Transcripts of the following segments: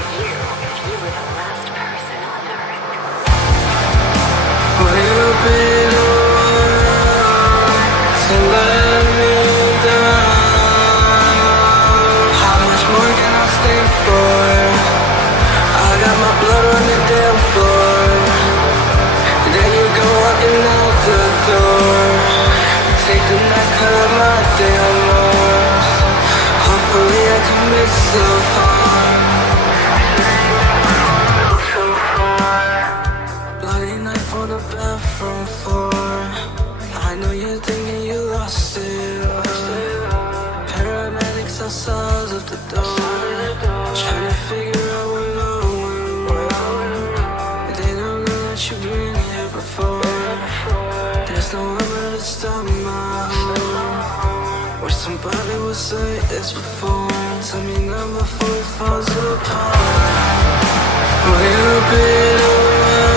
for you if you were the last person on Earth? Will you be the one to let me down? How much more can I stay for? I got my blood on the damn floor. Then you go walking out the door. Take the knife, cut up my damn arms. Hopefully I commit self-harm. Bloody knife on the bathroom floor. I know you're thinking you lost it. Paramedics outside of the door, trying to figure out where going wrong. They don't know that you've been here before. There's no one to stop my heart. Or somebody would say it's before. Tell me now before it falls apart. Will you be the one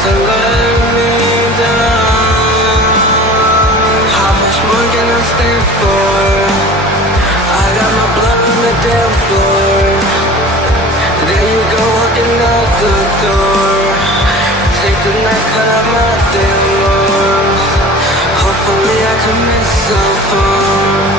to let me down? How much more can I stay for? I got my blood on the damn floor. There you go walking out the door. Take the knife, cut out my damn arms. Hopefully I commit self-harm.